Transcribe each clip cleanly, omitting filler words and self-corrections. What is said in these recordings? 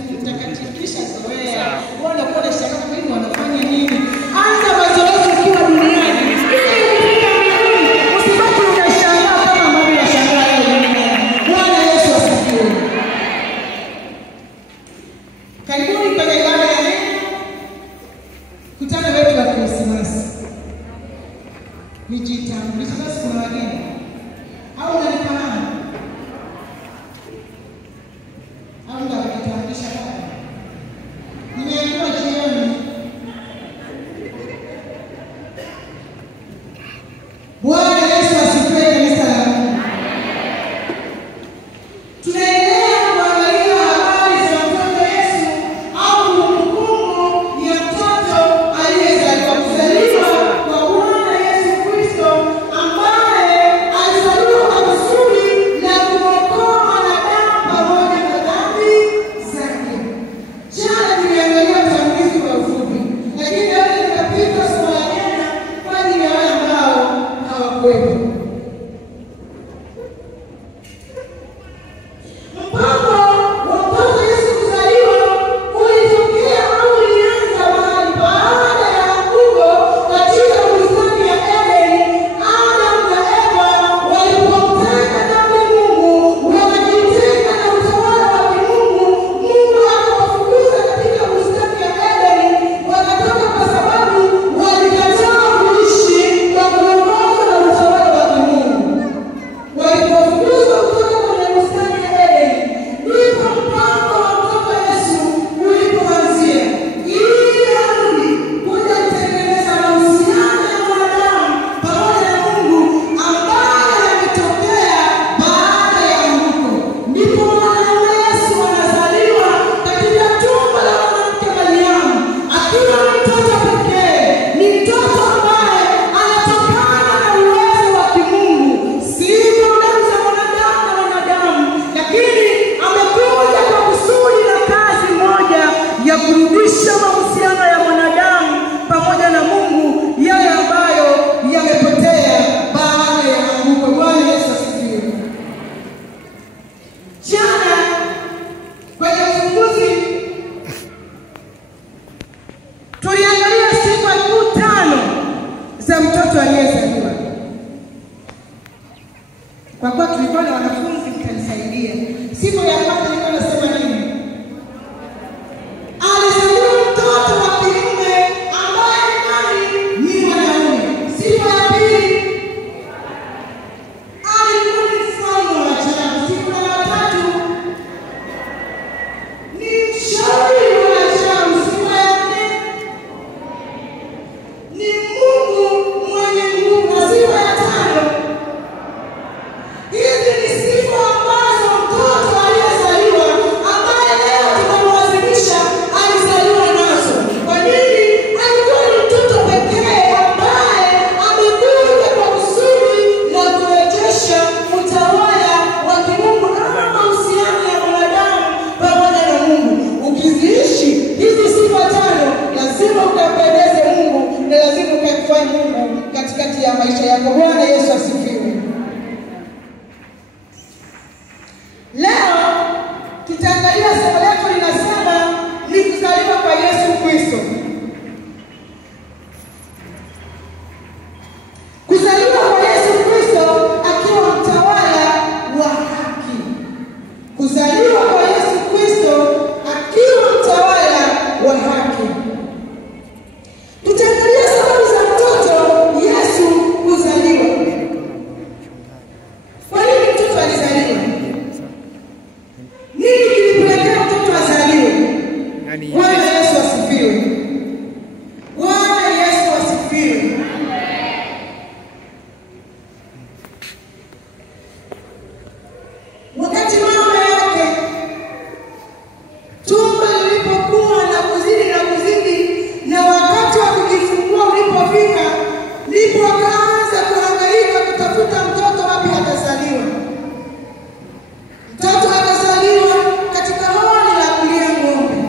mtakatifisha zoea. Wanda kwa shaka kwa nini wanafanya nini? Anza mazoezi ukiwa duniani. Usibaki unashangaa kama mambo yanashangaa dunia. Bwana Yesu asifiwe. Karibuni kwenye ibada ya neno. Kutana wetu wa Krismasi. Nijitambulishe basi kuna wageni. Au unanifahamu? Au unanitambulisha baba? Nimeambiwa jioni. Bwana Yesu asifiwe kanisa la Mungu. Tunaendelea kuangalia habari za mtoto Yesu au kumbukumbu ya mtoto aliyezaliwa. Kuzaliwa kwa Bwana Yesu Kristo ambaye alizaliwa kwa kusudi la kuokoa wanadamu pamoja na dhambi zake. Jana tuliangalia utangulizi wa ufupi, lakini leo tutapita somo la jana kwa ajili ya wale ambao hawakuwepo. Mpango wa mtoto Yesu kuzaliwa ulitokea au ulianza mahali baada ya Mungu katika bustani ya Edeni. Adamu na Eva walipomtenda dhambi Mungu, wakajitenga na utawala wa kimungu. Mungu akawafukuza katika bustani ya Edeni, wakatoka kwa sababu walikataa kuishi kwa kuongozwa na utawala wa kimungu. Walipofukuzwa kutoka kwenye bustani ya Edeni, ndipo mpango wa mtoto Yesu ulipoanzia, ili arudi kuja kutengeneza mahusiano ya mwanadamu pamoja na Mungu ambayo yametokea baada ya anguko. Ndipo mwanamume Yesu anazaliwa katika tumbo la mwanamke Mariamu akiwa mtoto pekee. Ni mtoto ambaye anatokana na uwezo wa kimungu, si kwa damu za mwanadamu na wanadamu, lakini amekuja kwa kusudi na kazi moja ya kurudisha mahusiano ya mwanadamu pamoja na Mungu, yale ambayo yamepotea baada ya anguko. Bwana Yesu asifiwe. Jana kwenye ufunguzi tuliangalia sifa kuu 5 za mtoto aliyezaliwa. Kwa kuwa tulikuwa na wanafunzi mtanisaidia. Sifa ya kwanza ilikuwa inasema nini? Alizaliwa mtoto wa kiume ambaye ni mwanaume. Sifa ya pili, alikuwa ni mfano wa ajabu. Sifa ya tatu, ni mshauri wa ajabu. Sifa ya nne, ni Mungu mwenye nguvu. Na sifa ya tano, hizi ni sifa ambazo mtoto aliyezaliwa ambaye leo tunamwadhimisha alizaliwa nazo. Kwa nini? Alikuwa ni mtoto pekee ambaye amekuja kwa kusudi la kurejesha utawala wa kimungu na mahusiano ya mwanadamu pamoja na Mungu. Ukiziishi hizi sifa 5, lazima ukampendeze Mungu na lazima ukamfanye Mungu katikati ya maisha yako. Bwana Yesu asifiwe. Leo tutaangalia somo letu linasema ni kuzaliwa kwa Yesu Kristo. Kuzaliwa kwa Yesu Kristo akiwa mtawala wa haki. Kuzaliwa kwa Yesu Kristo akiwa mtawala wa haki. Tutaangalia sababu za mtoto Yesu kuzaliwa. Kwa nini mtoto alizaliwa? Nini kilipelekea mtoto azaliwe? Bwana Yesu asifiwe. Bwana Yesu asifiwe. Wakati mama yake tumbo lilipokuwa na kuzidi na wakati wa kujifungua ulipofika, ndipo akaanza kuhangaika kutafuta mtoto wapi atazaliwa. Mtoto akazaliwa katika hori la kulia ng'ombe.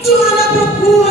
Mtu anapokuwa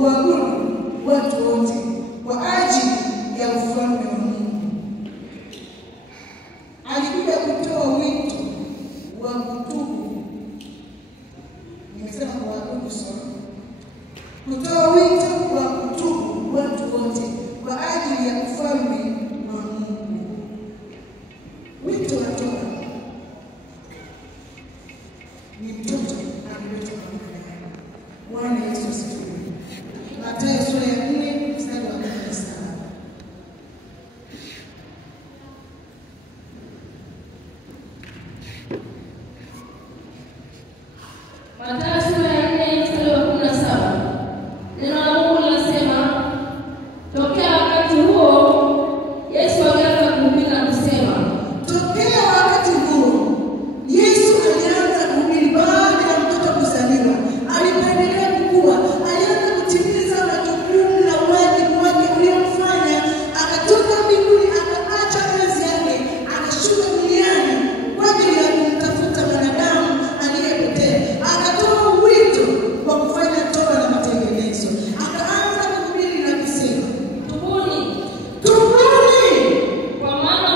kuabudu watu wote kwa ajili ya ufalme wa Mungu. Alikuja kutoa wito wa kutubu. Nimesema kuabudu sana. Kutoa wito wa kutubu watu wote kwa ajili ya ufalme wa Mungu. Wito wa toba ni mtoto aliletwa kwa Mungu. Bwana Yesu asifiwe. Mathayo sura ya 4 mstari wa 17. Mathayo sura ya 4 mstari wa 17. Neno la Mungu linasema, tokea wakati huo Yesu alianza kuhubiri na kusema. Tokea wakati huo Yesu alianza kuhubiri baada ya mtoto kuzaliwa. Alipoendelea kukua, alianza kutimiza majukumu na wajibu wake uliomfanya akatoka mbinguni, akaacha kazi yake, akashuka duniani kwa ajili ya kumtafuta mwanadamu aliyepotea. Akatoa wito wa kufanya toba na matengenezo. Akaanza kuhubiri na kusema, Tubuni, tubuni, kwa maana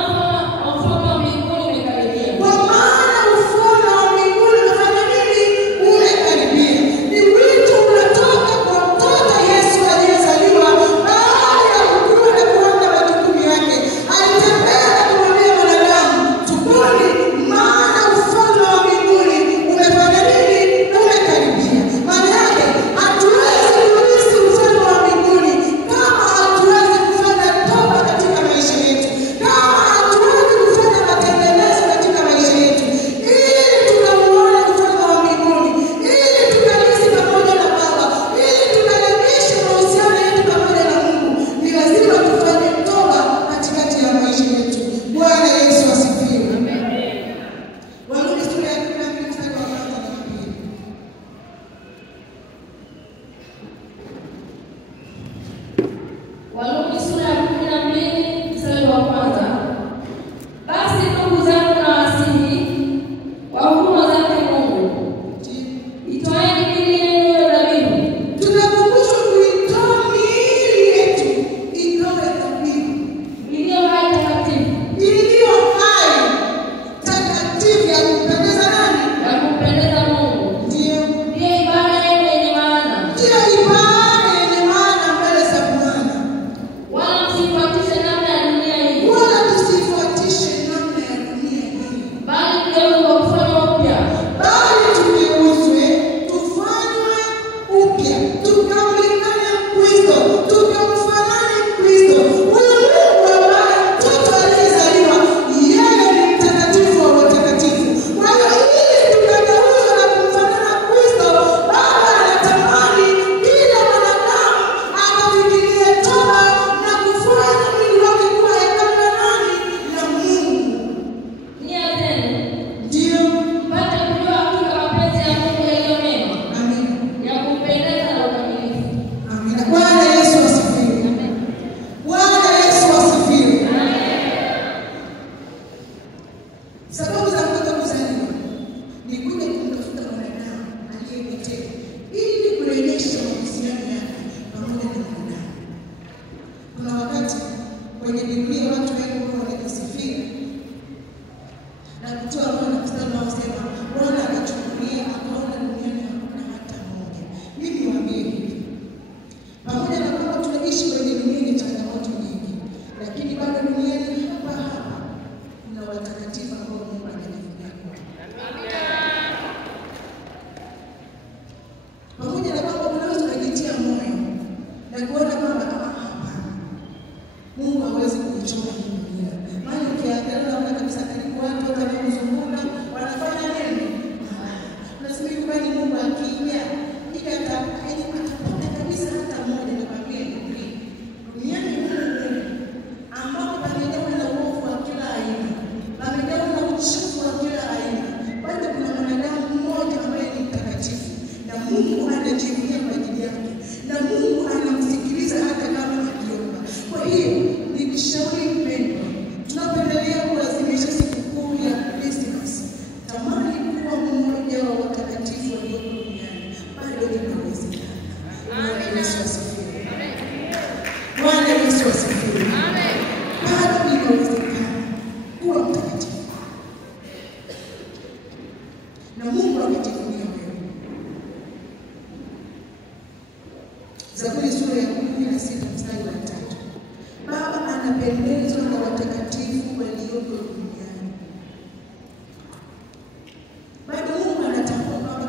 ufalme wa mbinguni umekaribia. kwa maana ufalme wa mbinguni umefanya nini? Umekaribia. Ni wito unatoka kwa mtoto Yesu aliyezaliwa baada ya kukua na kuanza majukumu yake. Alitembea na kumwambia wanadamu, tubuni, maana ufalme wa mbinguni umefanya nini? Umekaribia. Maana yake hatuwezi kurithi ufalme wa mbinguni kama hatuwezi kufanya toba katika maisha yetu, kama hatuwezi kufanya matengenezo katika maisha yetu, ili tukamuone ufalme wa mbinguni, ili tukarithi pamoja na Baba, ili tukarejeshe mahusiano yetu pamoja na Mungu. Ni lazima tufanye toba katikati ya maisha yetu. Bwana Yesu asifiwe. Warumi sura ya 12 mstari wa 1 na 2. Warumi sura ya 12 mstari wa 1. Basi ndugu zangu na wasihi kwa huruma zake Mungu, itoeni miili yenu iwe dhabihu. Tunakumbushwa kuitoa miili yetu ikawe dhabihu Iliyo hai takatifu, iliyo hai, takatifu, ya kumpendeza nani? ya kumpendeza Mungu. Ndiyo Ndiyo ibada yenu yenye maana. ibada yenye maana mbele za Bwana. Wala msifuatishe namna ya dunia hii, Wala tusifuatishe namna ya dunia hii, bali mgeuzwe kwa kufanywa upya. bali tugeuzwe, tufanywe upya, tukamlingane Kristo, tukamfanane Kristo. Huyu Mungu ambaye mtoto aliyezaliwa, yeye ni mtakatifu wa watakatifu. Kwa hiyo ili tukageuzwe na kumfanana Kristo, Baba anatamani kila mwanadamu akafikirie toba na kufanya mwili wake kuwa hekalu la nani? La Mungu. Nia zenu Ndiyo. mpate kujua hakika mapenzi ya Mungu yaliyo mema, Amina. ya kumpendeza na ukamilifu. Amina. Bwana Yesu asifiwe. Bwana Yesu asifiwe. Sababu za mtoto kuzaliwa ni kuja kumtafuta mwanadamu aliyepotea ili kurejesha mahusiano yake pamoja na mwanadamu. Kuna wakati kwenye Biblia watu wengi huwa wanajisifia na kutoa roho na mstari unaosema Bwana akachukulia akaona duniani hakuna hata mmoja. Mimi niwaambie hivi, pamoja na kwamba tunaishi kwenye dunia yenye changamoto nyingi, lakini bado duniani hapa hapa kuna watakatifu ambao Mungu anajivunia kwao. Pamoja na kwamba unaweza kujitia moyo na kuona kwamba hapana, Mungu hawezi kuichoma hii dunia. Maana ukiangalia unaona kabisa karibu watu wote wanaozunguka wanafanya nini? Unasema hivi, kwani Mungu akija atapata kabisa hata mmoja? Nakwambia hivi, duniani Mungu ambapo pamejawa na uovu wa kila aina, pamejawa na uchafu wa kila aina, bado kuna mwanadamu mmoja ambaye ni mtakatifu, na Mungu anajivunia kwa ajili yake, na Mungu anamsikiliza hata kama akiomba. Kwa hiyo nikushauri mpendwa, tunapoendelea kuadhimisha sikukuu ya Krismasi, tamani kuwa mmoja wa watakatifu walioko duniani. Bado inawezekana. Bwana Yesu asifiwe. Zaburi sura ya 16 mstari wa 3. Baba anapendezwa na watakatifu walioko duniani. Bado Mungu anatambua kwamba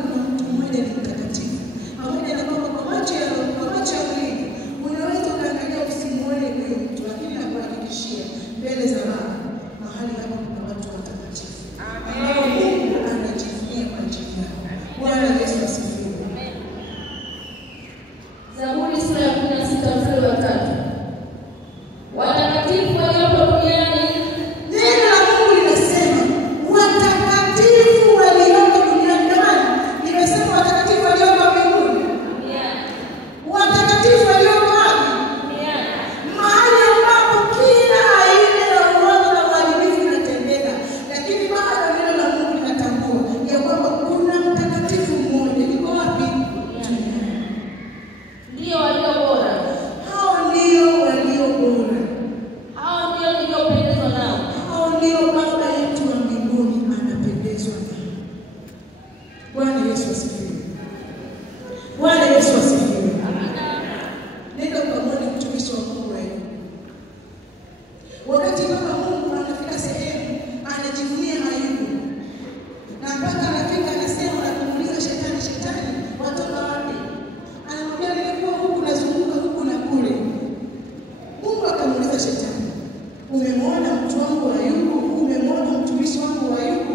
kuna mtu mmoja ni mtakatifu. Pamoja na kwamba kwa macho ya mwili unaweza kuangalia usimuone huyo mtu, lakini nakuhakikishia mbele za Baba mahali hapa kuna watu watakatifu. Amen. Mungu anajivunia kwa ajili yao. Bwana Yesu asifiwe. Amen. Zaburi sura ya 16 mstari wa 3. Watakatifu waliopo duniani, neno la Mungu linasema watakatifu waliopo duniani. Jamani, nimesema watakatifu waliopo mbinguni. Watakatifu waliopo wapi? Mahali ambapo kila aina ya uovu na uharibifu inatendeka. Lakini bado neno la Mungu linatambua ya kwamba kuna mtakatifu mmoja. Niko wapi? Duniani. Ndio walio bora. Hao ndio walio bora. Hao ndio niliopendezwa nao. Hao ndio Baba yetu wa mbinguni anapendezwa nao. Bwana Yesu asifiwe. Bwana Yesu asifiwe. Nenda ukamwone mtumishi wa Mungu wewe. Wakati Baba Mungu anafika sehemu anajivunia Ayubu. Na mpaka anafika anasema na kumuuliza shetani, shetani watoka wapi? Anamwambia nilikuwa huku nazunguka huku na kule. Mungu akamuuliza shetani, umemwona mtu wangu Ayubu? Umemwona mtumishi wangu Ayubu?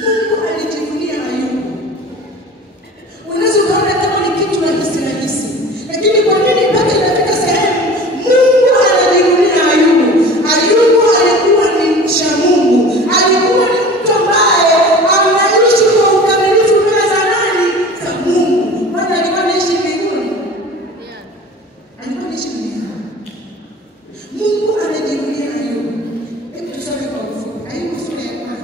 Mungu alijivunia Ayubu. Unaweza kuona kama ni kitu rahisi. Lakini kwa nini mpaka inafika sehemu Mungu anajivunia Ayubu? Ayubu alikuwa ni mcha Mungu. Alikuwa ni mtu ambaye anaishi kwa ukamilifu mbele za nani? Za Mungu. Maana alikuwa anaishi mbinguni. Alikuwa anaishi mbinguni. Mungu anajivunia Ayubu. Hebu tusome kwa ufupi. Ayubu sura ya 1.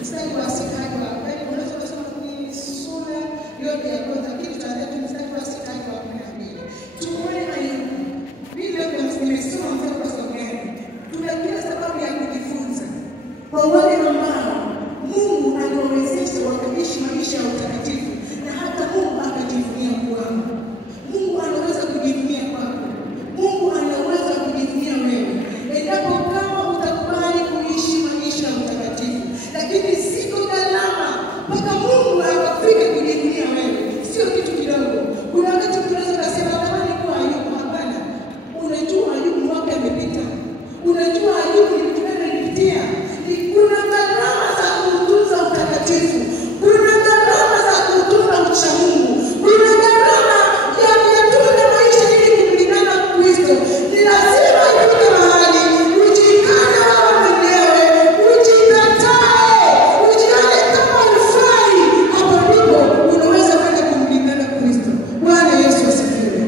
Mstari wa 6 hadi wa 8. Unaweza kusoma kwenye sura yote ya kwanza kitu cha 3 mstari wa 6 hadi wa 12. Tuone Ayubu. Biblia imesema mstari wa 7. Tuna kila sababu ya kujifunza. Kwa wale ambao Mungu aliwawezesha wakaishi maisha ya utakatifu na hata Mungu akajivunia kwao. Mungu anaweza kujivunia kwako. Mungu anaweza kujivunia wewe. Endapo kama utakubali kuishi maisha ya utakatifu. Lakini siko gharama mpaka Mungu akafika kujivunia wewe. Sio kitu kidogo. Kuna wakati tunaweza kusema tamani kuwa Ayubu. Hapana. Unajua Ayubu mwaka umepita. Unajua Ayubu ni kitu gani alipitia. Kuna gharama za kutunza utakatifu. Kuna gharama za kutunza ucha Mungu. Kuna gharama ya kutunza maisha ili kulingana na Kristo. Ni lazima ufike mahali ujikane wewe mwenyewe, ujikatae, ujione kama ufai. Hapo ndipo unaweza kwenda kumlingana Kristo. Bwana Yesu asifiwe.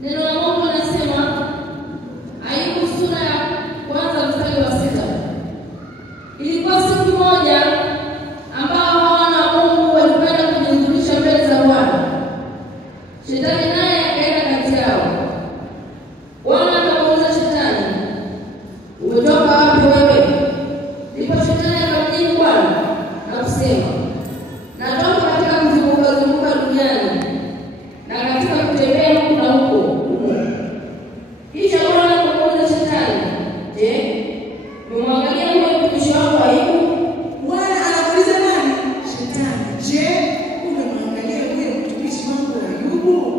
Neno la Mungu linasema Ayubu sura ya 1 mstari wa 6. Ilikuwa siku moja ambao wana wa Mungu walikwenda kujihudhurisha mbele za Bwana. Shetani naye akaenda kati yao. Bwana akamuuliza shetani, umetoka wapi wewe? Ndipo shetani akamjibu Bwana na kusema, natoka katika kuzunguka duniani na katika kutembea huku na huko. Kisha Bwana akamuuliza shetani, je, umemwangalia huyo mtumishi wangu Ayubu? Bwana anamuuliza nani? Shetani. Je, umemwangalia huyo mtumishi wangu Ayubu?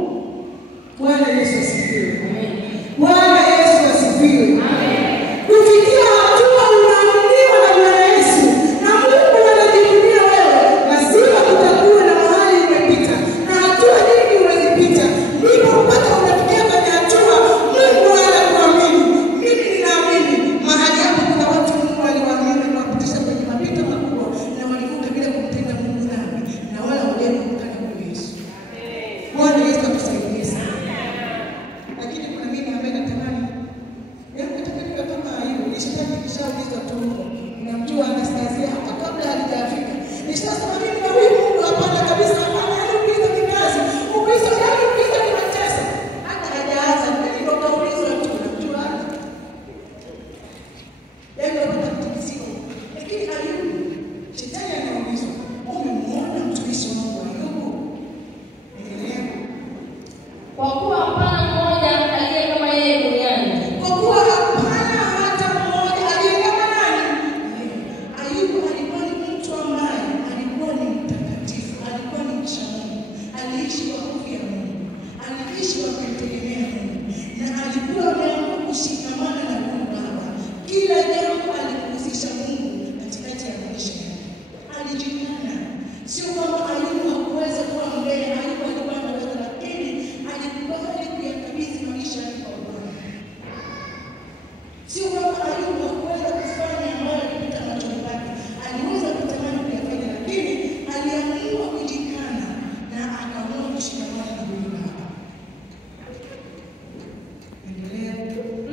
Bwana Yesu asifiwe. Amen. Bwana Yesu asifiwe. Amen. Kufikia hatua unaaminiwa na Bwana Yesu na Mungu anajivunia wewe, lazima kutakuwa na mahali umepita na hatua nyingi umezipita. Ndipo mpaka unafikia kwenye hatua Mungu anakuamini. Mimi ninaamini mahali hapo kuna watu Mungu aliwaamini na kupitisha kwenye mapito makubwa na walivuka bila kumpenda Mungu dhambi na wala hawajakukuta kwa Yesu. Bwana Yesu atusaidie sana. Lakini kuna mimi ambaye natamani nataka kama Ayubu. Nishtaki kishaulizwa tu unamjua Anastasia hata kabla halijafika. Nishasema mimi na huyu Mungu hapana kabisa, hapana. Ukristo ni kazi. Ukristo ni mateso. Hata hajaanza ndio kaulizwa tu unamjua. Yaani unapata mtikisiko. Lakini Ayubu shetani anaulizwa, umemwona mtumishi wangu Ayubu? Sio kwamba Ayubu hakuweza kuwa mbele, Ayubu alikuwa anaweza, lakini alikubali kuyakabidhi maisha yake kwa Bwana. Sio kwamba Ayubu hakuweza kufanya ambayo alipita machoni pake, aliweza kutamani kuyafanya, lakini aliamua kujikana na akaamua kushikamana na Mungu. Endelea.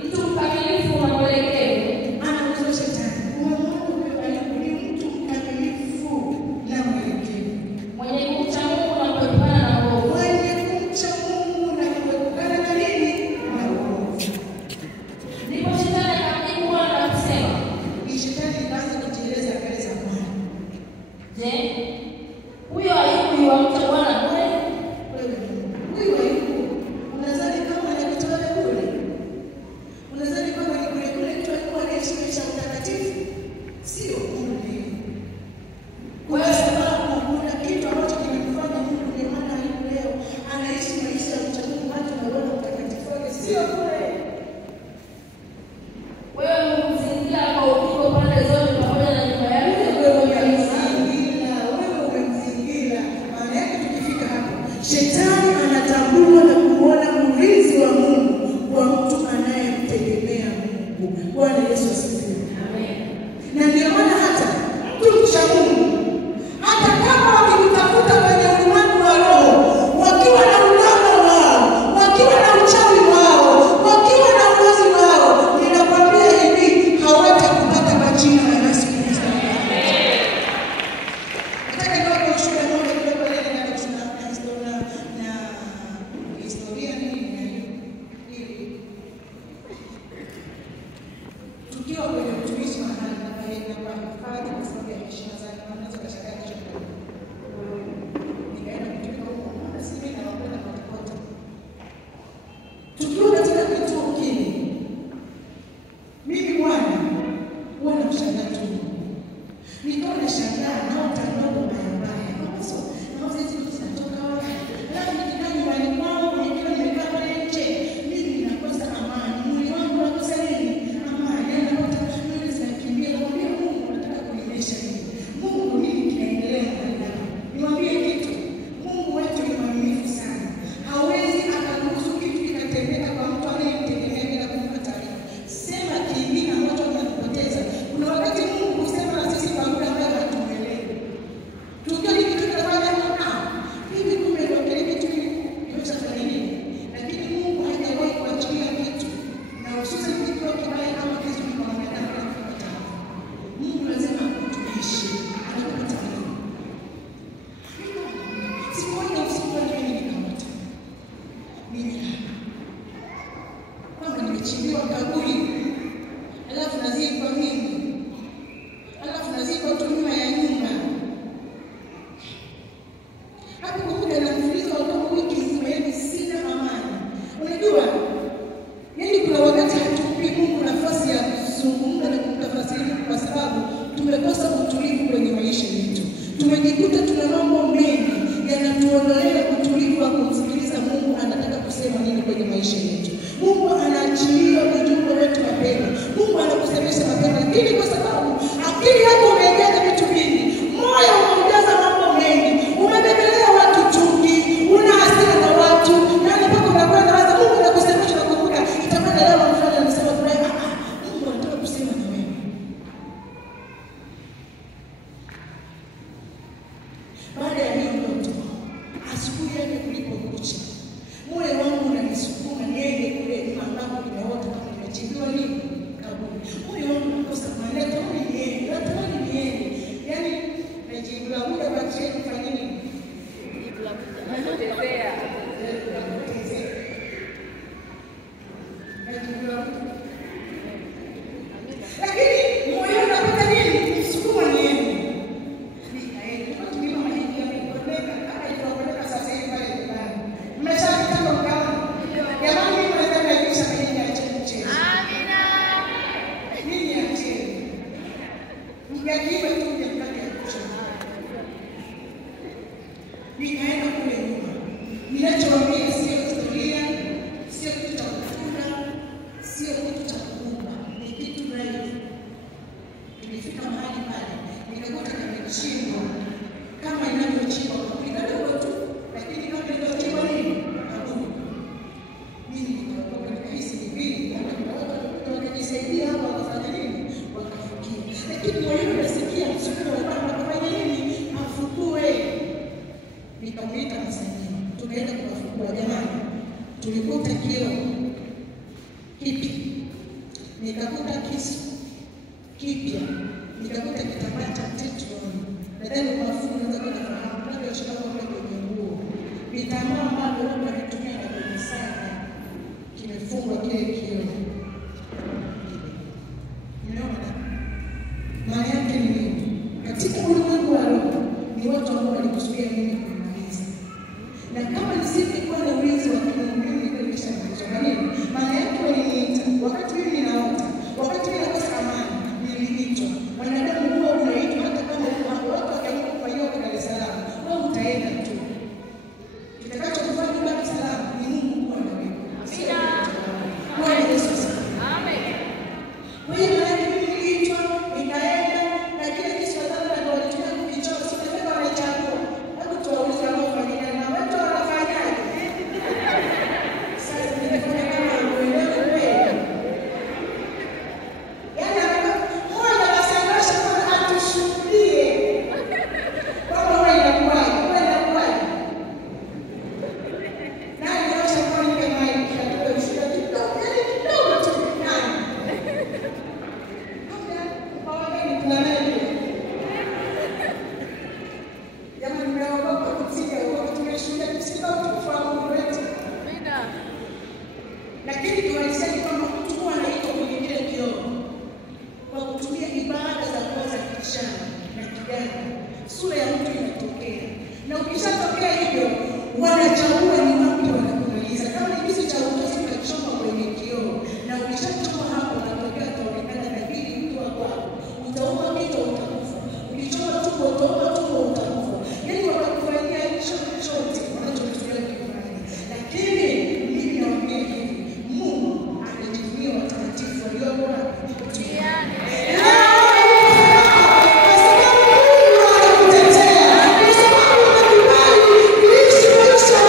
Mtu mkamilifu na mwelekevu Anauza shetani. Umeona Ayubu ni mtu mkamilifu na mwelekevu. mwenye kumcha Mungu na kuepukana na uovu. Mwenye kumcha Mungu na kuepukana na nini? Na uovu. Ndipo shetani akamjibu Bwana na kusema, Ni shetani ikaanza kujieleza mbele za Bwana. je, huyo Ayubu yuamcha Bwana kweli? Huyu Ayubu unadhani kama anatoa kule? Unadhani kama ni kule tu alikuwa anaishi maisha mtakatifu? Sio kule. Kwa sababu kuna kitu ambacho kinamfanya Mungu ndiye maana Ayubu leo anaishi maisha ya mtakatifu, watu wanaona mtakatifu wake sio kule. Wewe umemzingira kwa ukingo pande zote pamoja na nyumba yake. Wewe umemzingira. Maana yake tukifika hapo, shetani anatambua na kuona urithi wa Mungu kwa mtu anayemtegemea Mungu. Bwana Yesu asifiwe. Amen. Na ndio maana hata mtu mcha Mungu, hata kama wakimtafuta kwenye ulimwengu wa roho, wakiwa na uganga wao, wakiwa na uchawi wao, wakiwa na ulozi wao, ninakwambia hivi, hawatakupata majina ya Yesu Kristo. Nataka niwape ushuhuda moja kidogo leo na historia nini tukiwa kwenye utumishi mahali na pale kwa hifadhi kwa sababu ya heshima zake, wanaweza kushangaa kitu kidogo. Nikaenda kutoka huko na sisi na wapenda matakota. Tukiwa katika kituo kile, mimi Bwana huwa namshangaa tu. Nikawa nashangaa nao tandogo mbaya. Sasa na hizi vitu zinatoka wapi? Alafu nikikaa nyumbani kwangu nikiwa nimekaa pale nje, mimi ninakosa amani. Mwili wangu unakosa nini? Amani. Napata mwili zinakimbia. Mwambie Mungu nataka kunionyesha nini? Mungu nini kinaendelea ndani yangu? Niwaambie kitu. Mungu wetu ni mwaminifu sana. Hawezi akaruhusu kitu kikatendeka kwa mtu anayemtegemea bila kumpa taarifa. Sema kingine ambacho kinakupoteza. Kuna wakati Mungu husema na sisi kwa muda ambao hatuelewi. Tukiwa ni kitu kinafanya hivi kumbe ndio kile kitu kinachofanya nini? Lakini Mungu hajawahi kuachilia kitu. Na hususan kitu kibaya kama kitu kwa mwanadamu anapata. Mungu lazima akutumishi, anapata nini? Siku moja usiku ndio nikamata. Mimi kama nimechimbiwa kaburi. Alafu nazikwa mimi. Alafu nazikwa tu nyuma ya nyumba. Hapo kumbe na mfululizo wa kama wiki nzima, yaani sina amani. Unajua? Yaani kuna wakati hatumpi Mungu nafasi ya kuzungumza na kumtafasiri kwa sababu tumekosa utulivu kwenye maisha yetu. Tumejikuta tuna mambo mengi yanatuondolea utulivu wa kumsikiliza Mungu anataka kusema nini kwenye maisha yetu. Mungu anaachilia ujumbe wetu mapema. Mungu anakusemesha mapema, lakini kwa sababu akili yako umejaza vitu vingi, moyo umeujaza mambo mengi, umebebelea watu chuki, una hasira na watu, na mpaka unakwenda waza Mungu anakusemesha na kukumbuka itapata leo mfano anasema kwa Mungu anataka kusema na wewe. Baada ya hiyo ndoto, asubuhi yake kulipokucha, moyo wangu unanisukuma niende kule ambapo nimeota kama nimechimbiwa nini kaburi. Moyo wangu unakosa maana, natamani niende. Yaani najibu muda baki kufanya nini? Anatembea. Lakini moyo unapata nini? Msukuma niende. Sasa hivi pale nyumbani. Mmeshapita mkao. Jamani mimi nataka kuonyesha kwenye niache mchezo. Amina. Mimi niache. Mjakiwa tu mjapata kuchoma. Nikaenda kule nyuma. Ninachowaambia sio historia, sio kitu cha kufunga, sio kitu cha kuumba. Ni kitu rahisi. Tulifika mahali pale. Nikakuta nimechimbwa kama inavyo tulikuta kioo kipi, nikakuta kisu kipya, nikakuta kitambaa cha tetroni. Nadhani mafundi wanaweza kufahamu kama yoshika kwa kwenye nguo. Vitambaa ambavyo wanatumia na kwenye sana kimefungwa kile kioo. Unaona? Maana yake ni nini? Katika ulimwengu wa roho ni watu ambao walikusudia mimi kumaliza. Na kama nisingekuwa na ulinzi wa kimungu mimi ningesha maliza. Maana yake waliniita wakati mimi ninaota, wakati mimi nakosa amani, niliitwa. Wanadamu huwa unaitwa hata kama watu wakaenda kwa hiyo kwa Dar es Salaam, wewe utaenda tu. Kitakachokufanya ubaki salama ni Mungu kwa na wewe. Amina. Kwa Yesu. Amen. Kwa hiyo mimi niliitwa, nikaenda na kile kitu kadhaa na walitumia kukichora, sikuwa wanachagua. Hebu tuwaulize wanaofanya na wewe wanafanyaje? Sasa nimefanya kama uelewe kweli. Yaani mmoja anashangasha kwa atushuhudie. Baba wewe inakuwaje? Wewe inakuwaje? Nani anaweza kufanya kama hivi? Kwa ushida kidogo tu nani? Pamoja ni tunanaje? Jamani mnaogopa kusikia wakati tumeshuhudia kusikia kufahamu wetu. Lakini tuwaliseni kwamba mtu huwa anaitwa kwenye kile kioo kwa kutumia ibada za kwanza kishana na kigani. Sura ya mtu inatokea. Na ukishatokea hivyo, wanachagua ni wapi wanakumaliza. Kama ni kisu cha utosi unachoma kwenye kioo. Na ukishachoma hapo unatokea utaonekana dhahiri mtu wa kwako. Utauma kitu utakufa. Ukichoma tumbo utauma tumbo utakufa. Yaani watakufanyia hicho chochote wanachokusudia kufanya. Lakini mimi naambia hivi, Mungu anajivunia watakatifu waliokuwa mtiani. Kwa sababu Mungu anakutetea. Kwa sababu unakubali kuishi maisha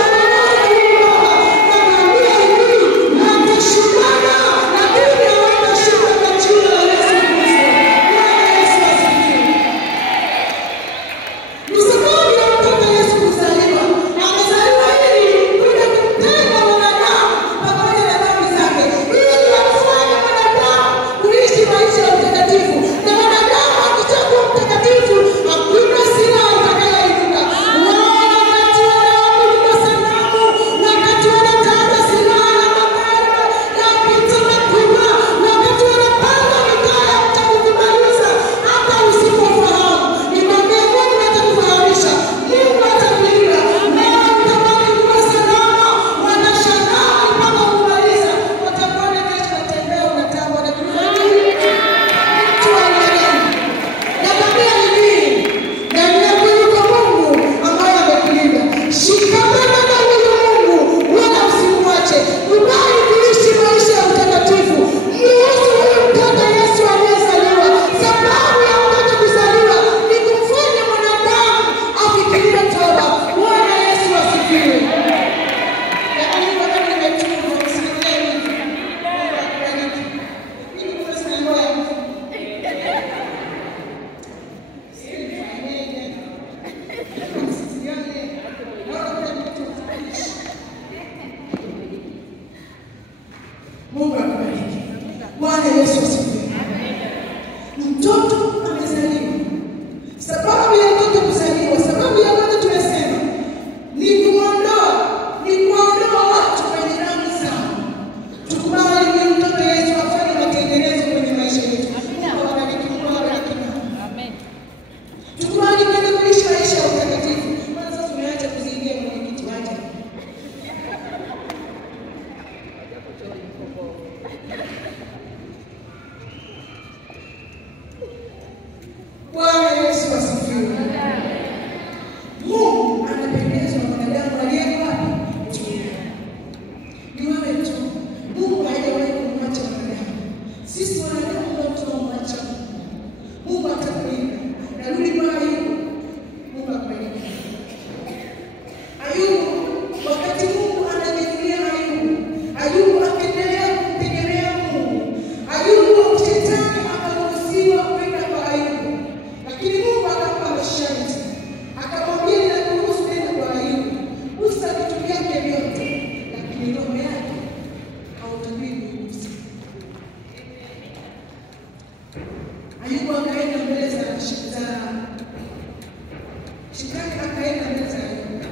akaenda mbele za Ayubu.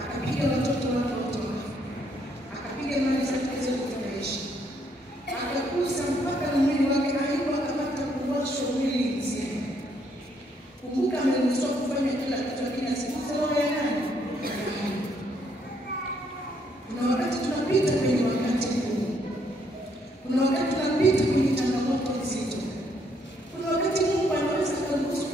Akapiga watoto wake wote, akapiga mali zake zote zikaishi, akakusa mpaka mwili wake. Ayubu akapata kuwashwa mwili mzima. Kumbuka ameruhusiwa kufanya kila kitu, lakini asikuze roho ya nani? Kuna wakati tunapita kwenye wakati huu. Kuna wakati tunapita kwenye changamoto nzito. Kuna wakati Mungu anaweza kuruhusu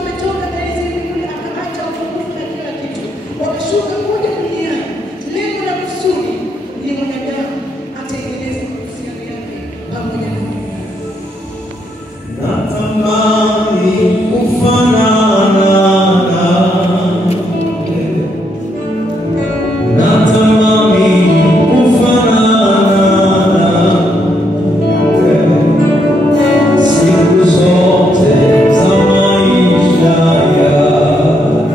wametoka Dar es Salaam kule, akaacha utukufu na kila kitu, wakashuka kuja duniani. Lengo la kusudi ni mwanadamu atengeneze mahusiano yake pamoja na Mungu. Natamani kufanana nawe, natamani kufanana nawe, siku zote za maisha yangu.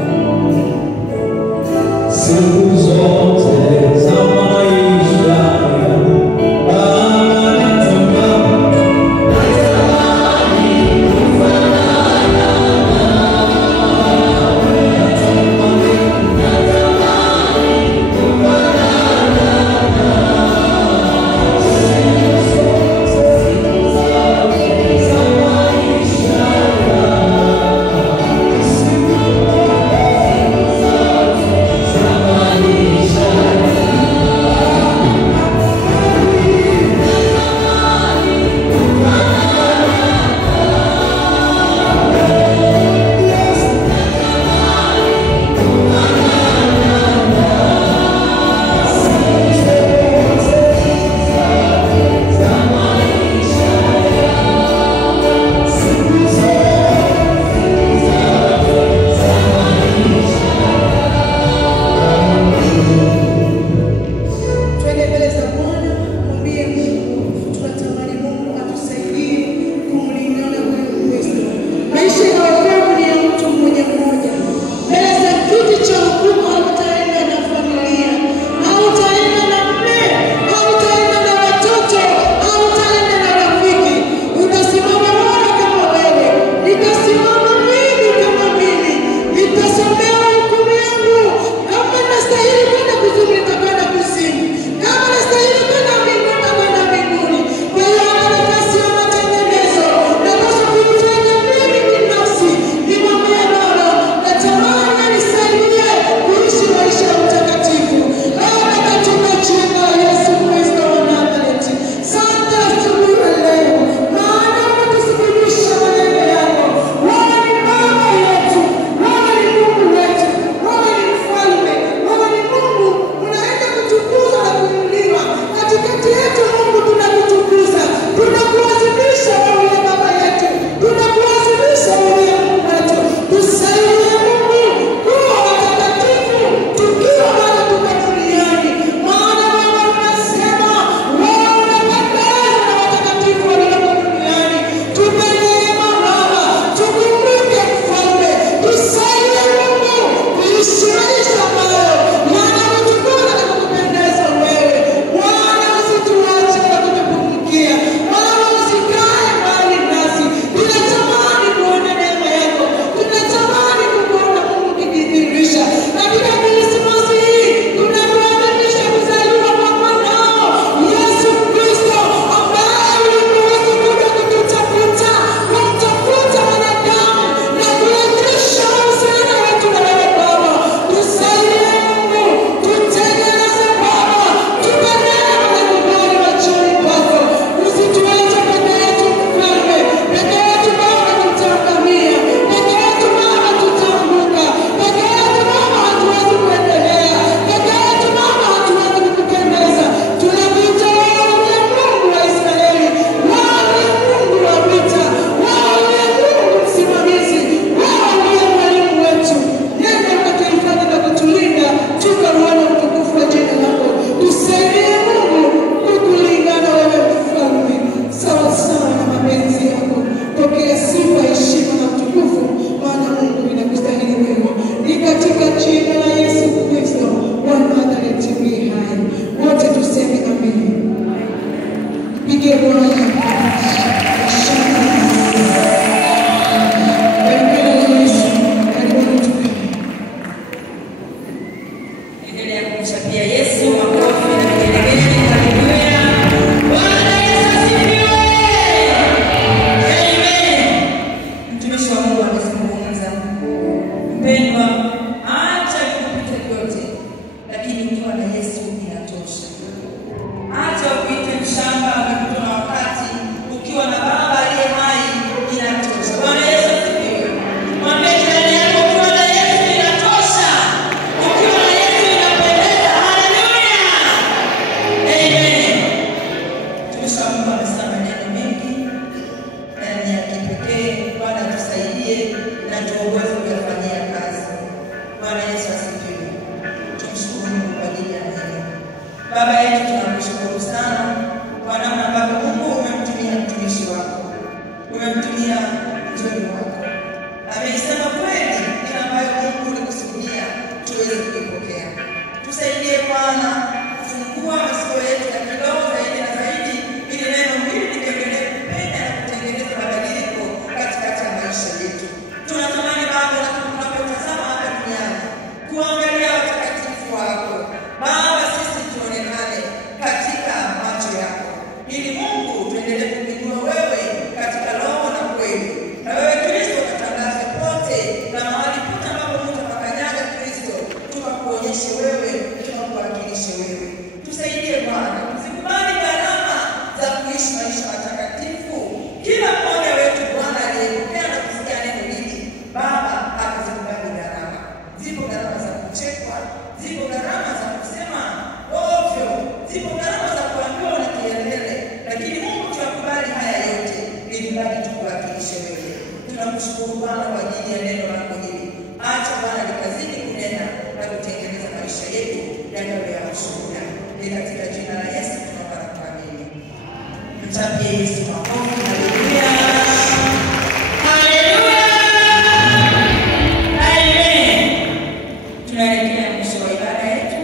uweze kuyafanyia kazi. Bwana Yesu asifiwe. Tumshukuru Mungu kwa ajili ya hili. Baba yetu, tunakushukuru sana kwa namna ambavyo Mungu umemtumia mtumishi wako, umemtumia mtume wako. Ameisema kweli ile ambayo Mungu ulikusudia tuweze kuipokea. Tusaidie Bwana kufungua masikio yetu ya kiroho zaidi na zaidi, ili neno hili liendelee kupenya na kutengeneza mabadiliko katikati ya maisha yetu. Tunatamani Baba, na tunapotazama hapa duniani kuangalia watakatifu wako Baba, sisi tuonekane katika macho yako, ili Mungu tuendelee kumjua wewe katika roho na kweli, na wewe Kristo ukatangaze pote na mahali pote ambapo mtu atakanyaga Kristo, tukakuonyeshe wewe, tukakuwakilishe wewe. Tusaidie Bwana, usikubali gharama za kuishi maisha matakatifu. Kila mmoja wetu Bwana aliyepokea na kusikia neno hili Baba, akazikubali gharama. Zipo gharama za kuchekwa, zipo gharama za kusema ovyo, zipo gharama za kuambiwa na kielele, lakini Mungu tunakubali haya yote ili bali tukuwakilishe wewe. Tunakushukuru Bwana kwa ajili ya neno lako hili. Acha Bwana likazidi kunena na kutengeneza maisha yetu yakawe ya ushuhuda. Ni katika jina la Yesu tunaomba na kuamini. Mchapie Yesu makofi. Haleluya. Haleluya. Amen. Tunaelekea mwisho wa ibada yetu.